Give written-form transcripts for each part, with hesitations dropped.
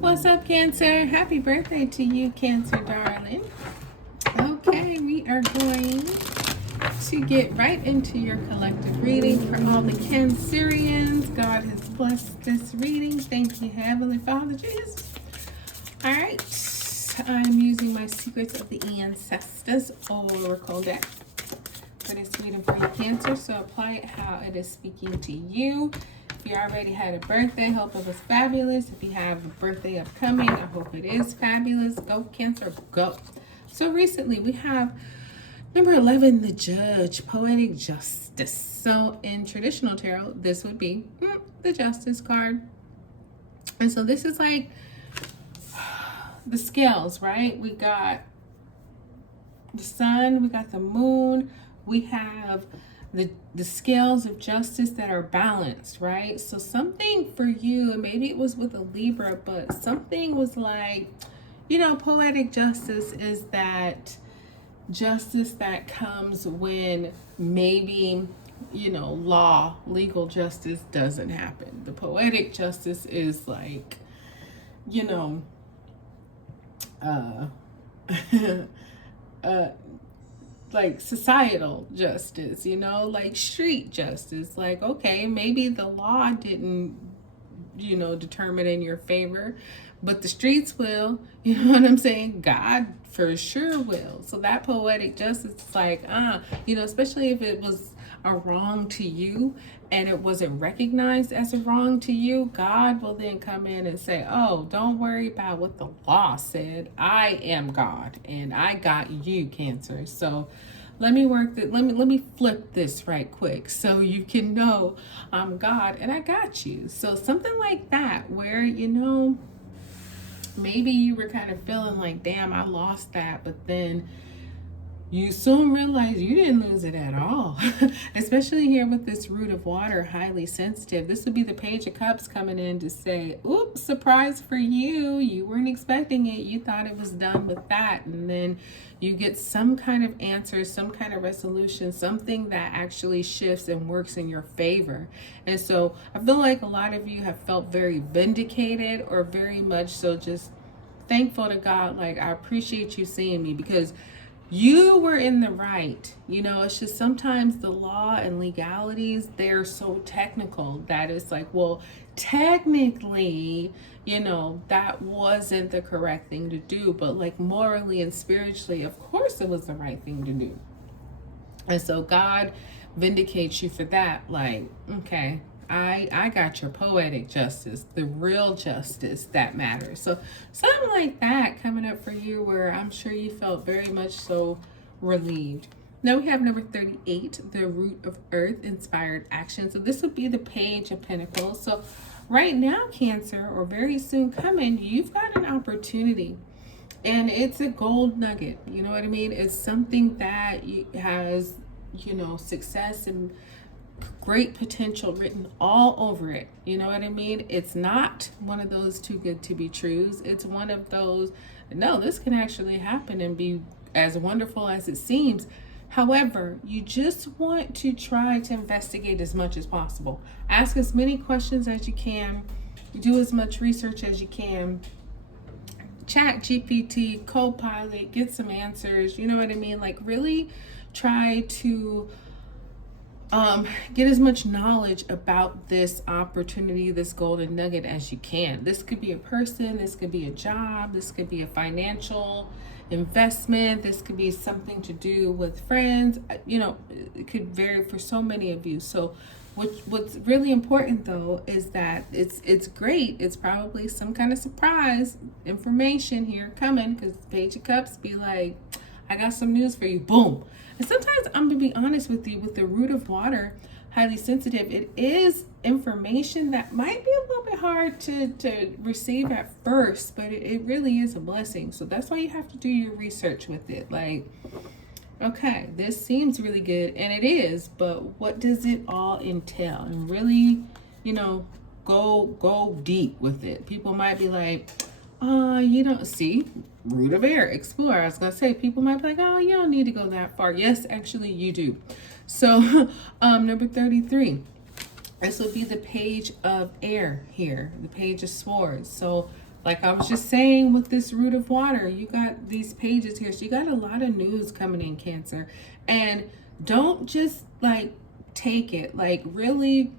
What's up, Cancer? Happy birthday to you, Cancer darling. Okay, we are going to get right into your collective reading for all the Cancerians. God has blessed this reading. Thank you, Heavenly Father Jesus. All right, I'm using my Secrets of the Ancestors Oracle deck for this reading for you, Cancer. So apply it how it is speaking to you. If you already had a birthday, hope it was fabulous. If you have a birthday upcoming, I hope it is fabulous. Go, Cancer, go. So recently we have number 11, the Judge, Poetic Justice. So in traditional tarot, this would be the Justice card. And so this is like the scales, right? We got the sun, we got the moon, we have the scales of justice that are balanced, right? So something for you, and maybe it was with a Libra, but something was like, poetic justice is that justice that comes when maybe, legal justice doesn't happen. The poetic justice is like, like societal justice, like street justice. Like, okay, maybe the law didn't, determine in your favor, but the streets will, you know what I'm saying? God for sure will. So that poetic justice is like, especially if it was a wrong to you and it wasn't recognized as a wrong to you, God will then come in and say, oh, don't worry about what the law said. I am God and I got you, Cancer. So let me let me flip this right quick so you can know I'm God and I got you. So something like that where, maybe you were kind of feeling like, damn, I lost that, but then you soon realize you didn't lose it at all. Especially here with this Root of Water, highly sensitive. This would be the Page of Cups coming in to say, oops, surprise for you. You weren't expecting it. You thought it was done with that. And then you get some kind of answer, some kind of resolution, something that actually shifts and works in your favor. And so I feel like a lot of you have felt very vindicated, or very much so just thankful to God. Like, I appreciate you seeing me, because you were in the right. It's just sometimes the law and legalities, they're so technical that it's like, well, technically, that wasn't the correct thing to do. But like morally and spiritually, of course it was the right thing to do. And so God vindicates you for that. Like, okay, I got your poetic justice, the real justice that matters. So something like that coming up for you, where I'm sure you felt very much so relieved. Now we have number 38, the Root of Earth, Inspired Action. So this would be the Page of Pentacles. So right now, Cancer, or very soon coming, you've got an opportunity. And it's a gold nugget. You know what I mean? It's something that has, success and great potential written all over it. You know what I mean? It's not one of those too good to be trues. It's one of those, no, this can actually happen and be as wonderful as it seems. However, you just want to try to investigate as much as possible. Ask as many questions as you can. Do as much research as you can. Chat GPT, Copilot, get some answers. You know what I mean? Like, really try to get as much knowledge about this opportunity, this golden nugget, as you can. This could be a person, this could be a job, this could be a financial investment, this could be something to do with friends. It could vary for so many of you. So what's really important though is that it's great. It's probably some kind of surprise information here coming, because Page of Cups be like, I got some news for you. Boom. And sometimes I'm going to be honest with you, with the Root of Water, highly sensitive, it is information that might be a little bit hard to receive at first, but it really is a blessing. So that's why you have to do your research with it. Like, okay, this seems really good, and it is, but what does it all entail? And really, go deep with it. People might be like, you don't see Root of Air, explore. I was gonna say, people might be like, oh, you don't need to go that far. Yes, actually you do. So number 33, this will be the Page of Air here, the Page of Swords. So Like I was just saying with this root of water, you got these pages here. So you got a lot of news coming in, Cancer. And don't just like take it, like really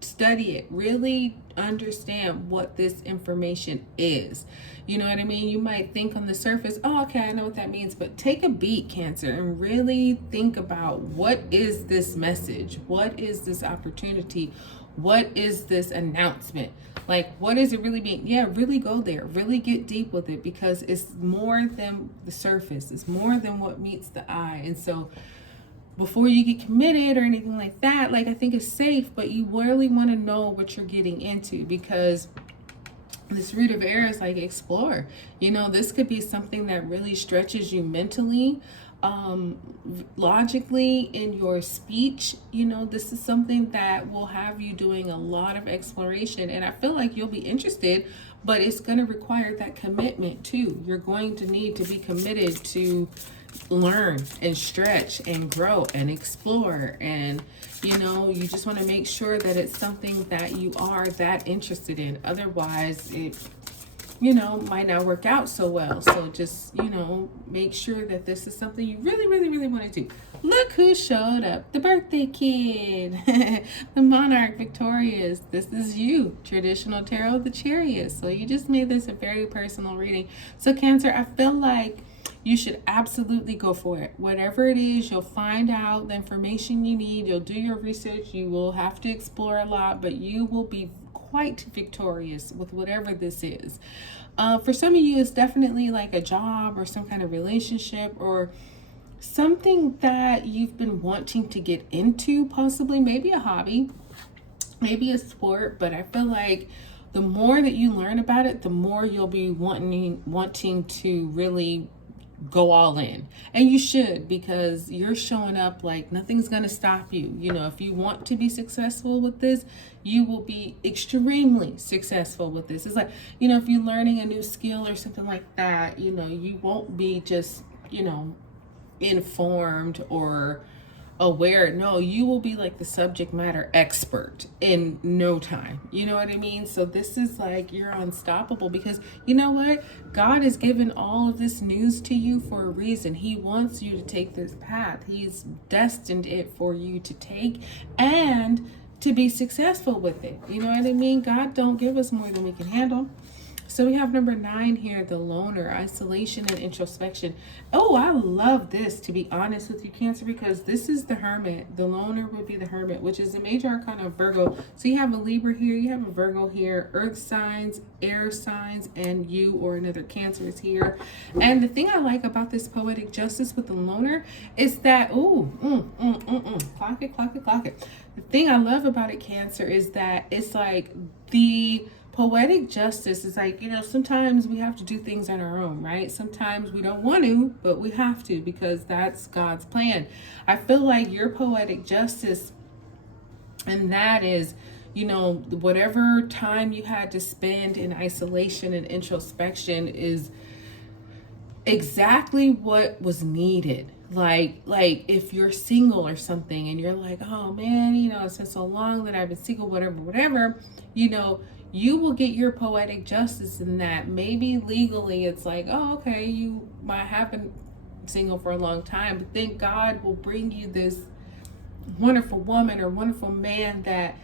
study it, really understand what this information is. You know what I mean? You might think on the surface, oh, okay, I know what that means, but take a beat, Cancer, and really think about, what is this message? What is this opportunity? What is this announcement? Like, what does it really mean? Yeah, really go there, really get deep with it, because it's more than the surface, it's more than what meets the eye. And so before you get committed or anything like that, like, I think it's safe, but you really want to know what you're getting into, because this root of air is like, explore. You know, this could be something that really stretches you mentally, logically, in your speech. You know, this is something that will have you doing a lot of exploration, and I feel like you'll be interested, but it's going to require that commitment too. You're going to need to be committed to learn and stretch and grow and explore, and you know, you just want to make sure that it's something that you are that interested in. Otherwise, it, you know, might not work out so well. So just, you know, make sure that this is something you really, really, really want to do. Look who showed up, the birthday kid, the monarch victorious. This is you, traditional tarot, the Chariot. So you just made this a very personal reading. So Cancer, I feel like you should absolutely go for it. Whatever it is, you'll find out the information you need. You'll do your research. You will have to explore a lot, but you will be quite victorious with whatever this is. For some of you, it's definitely like a job or some kind of relationship, or something that you've been wanting to get into, possibly maybe a hobby, maybe a sport. But I feel like the more that you learn about it, the more you'll be wanting to really go all in. And you should, because you're showing up like nothing's going to stop you. You know, if you want to be successful with this, you will be extremely successful with this. It's like, you know, if you're learning a new skill or something like that, you know, you won't be just, you know, informed or aware. No, you will be like the subject matter expert in no time. You know what I mean? So this is like, you're unstoppable, because you know what? God has given all of this news to you for a reason. He wants you to take this path. He's destined it for you to take and to be successful with it. You know what I mean? God don't give us more than we can handle. So we have number 9 here, the loner, isolation and introspection. Oh, I love this, to be honest with you, Cancer, because this is the Hermit. The loner would be the Hermit, which is a major arcana of Virgo. So you have a Libra here, you have a Virgo here, earth signs, air signs, and you or another Cancer is here. And the thing I like about this poetic justice with the loner is that, clock it, clock it, clock it. The thing I love about it, Cancer, is that it's like the poetic justice is like, you know, sometimes we have to do things on our own, right? Sometimes we don't want to, but we have to, because that's God's plan. I feel like your poetic justice, and that is, you know, whatever time you had to spend in isolation and introspection is exactly what was needed. Like if you're single or something and you're like, oh man, you know, it's been so long that I've been single, whatever, you know, you will get your poetic justice in that. Maybe legally it's like, oh, okay, you might have been single for a long time, but then God will bring you this wonderful woman or wonderful man that,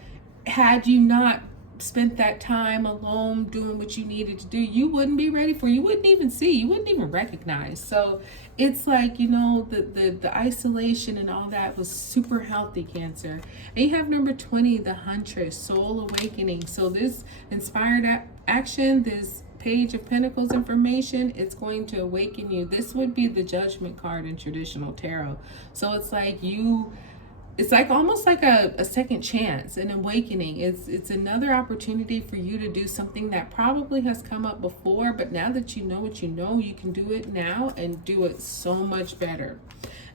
had you not spent that time alone doing what you needed to do, you wouldn't be ready for, you wouldn't even see, you wouldn't even recognize. So it's like, you know, the isolation and all that was super healthy, Cancer. And you have number 20, the Huntress, soul awakening. So this inspired action, this Page of Pentacles information, it's going to awaken you. This would be the Judgment card in traditional tarot. So it's like it's like almost like a second chance, an awakening. It's another opportunity for you to do something that probably has come up before, but now that you know what you know, you can do it now and do it so much better.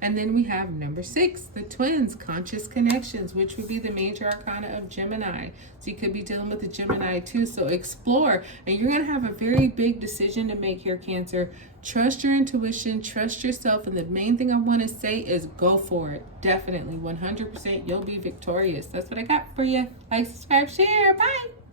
And then we have number 6, the Twins, conscious connections, which would be the major arcana of Gemini. So you could be dealing with the Gemini too. So explore, and you're going to have a very big decision to make here, Cancer. Trust your intuition, trust yourself, and the main thing I want to say is go for it. Definitely, 100%, you'll be victorious. That's what I got for you. Like, subscribe, share. Bye.